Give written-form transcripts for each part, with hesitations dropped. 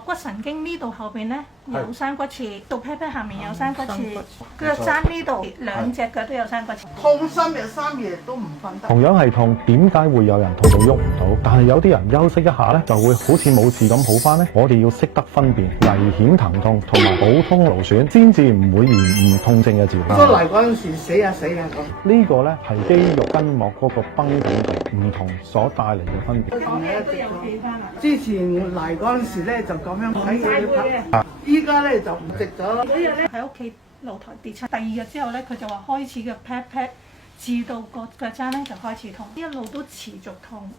骨神經呢度後邊咧有生骨刺，到 pat pat 下面有生骨刺，腳踭呢度兩隻腳都有生骨刺。痛3夜都唔瞓得。同樣係痛，點解會有人痛到喐唔到？但係有啲人休息一下咧，就會好似冇事咁好翻咧？我哋要識得分辨危險疼痛同埋普通勞損，先至唔會延誤痛症嘅治療。出嚟嗰陣時死啊咁。呢個咧係肌肉筋膜嗰個繃緊度唔同所帶嚟嘅分別。都有記翻啦。之前嚟嗰陣時咧就咁樣睇佢，依家咧就唔直咗。嗰日咧喺屋企露台跌親，第二日之後咧佢就話開始嘅 pat pat 至到個腳踭咧就開始痛，一路都持續痛。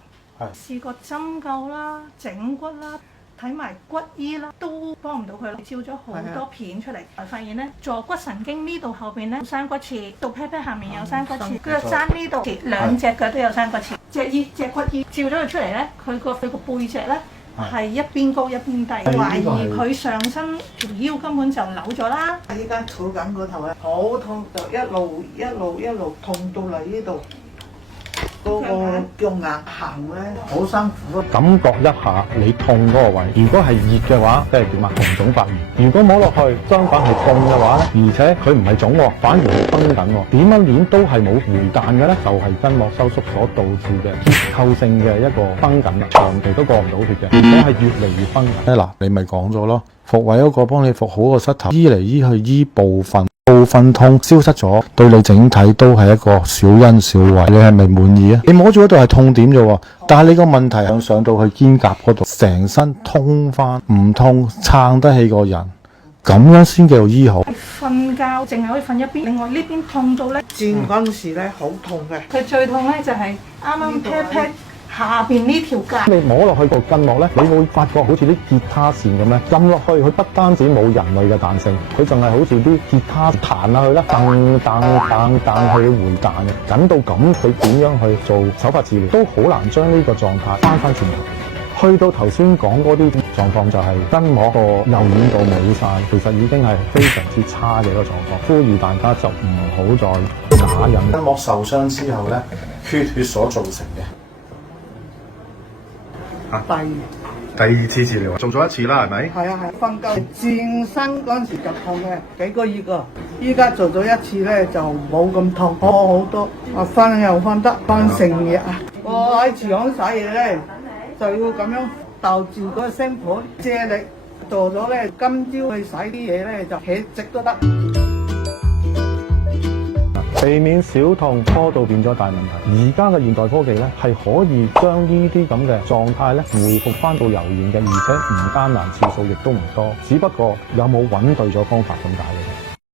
試過針灸啦、整骨啦、睇埋骨醫啦，都幫唔到佢。照咗好多片出嚟，發現咧坐骨神經呢度後邊咧有生骨刺，到 pat pat 下面有生骨刺，腳踭呢度兩隻腳都有生骨刺。隻骨醫照咗佢出嚟咧，佢個背脊咧係一邊高一邊低，懷疑佢上身條腰根本就扭咗啦。依家坐緊嗰頭啊，好痛，就一路痛到嚟呢度。嗰個腳硬行咧，好辛苦啊！感覺一下你痛嗰個位，如果係熱嘅話，即係點啊？紅腫發炎。如果摸落去相反係痛嘅話咧，而且佢唔係腫喎，反而係繃緊喎，點樣攣都係冇回彈嘅咧，就係筋膜收縮所導致嘅結構性嘅一個繃緊啦，長期都過唔到血嘅，而且係越嚟越繃緊。嗱，你咪講咗咯，復位嗰個幫你復好個膝頭，醫嚟醫去醫部分痛消失咗，對你整體都係一個小恩小惠。你係咪滿意啊？你摸住嗰度係痛點啫，但係你個問題係上到去肩胛嗰度，成身通翻，唔痛撐得起個人，咁樣先叫做醫好。瞓覺淨係可以瞓一邊，另外呢邊痛到咧，轉嗰陣時咧好痛嘅。佢最痛咧就係啱啱 pat pat 下邊呢條界。你摸落去個筋膜咧，你會發覺好似啲吉他線咁咧，撳落去佢不單止冇人類嘅彈性，佢仲係好似啲吉他彈下去啦，彈去回彈嘅，緊到咁佢點樣去做手法治療都好難將呢個狀態翻轉頭。去到頭先講嗰啲狀況就係筋膜個柔軟度冇晒，其實已經係非常之差嘅一個狀況。呼籲大家就唔好再假忍。筋膜受傷之後咧，血所造成嘅。第二次治療做咗一次啦，係咪？係啊，瞓覺轉身嗰陣時就痛嘅，幾個月㗎。依家做咗一次咧就冇咁痛，好多。我瞓又瞓得，瞓成日啊！我喺廚房洗嘢咧就要咁樣逗住個星盤借力，做咗咧今朝去洗啲嘢咧就起直都得。避免小痛拖到變咗大問題。而家嘅現代科技咧，係可以將呢啲咁嘅狀態咧，回復翻到柔軟嘅，而且唔艱難，次數亦都唔多。只不過有冇揾對咗方法咁解嘅啫。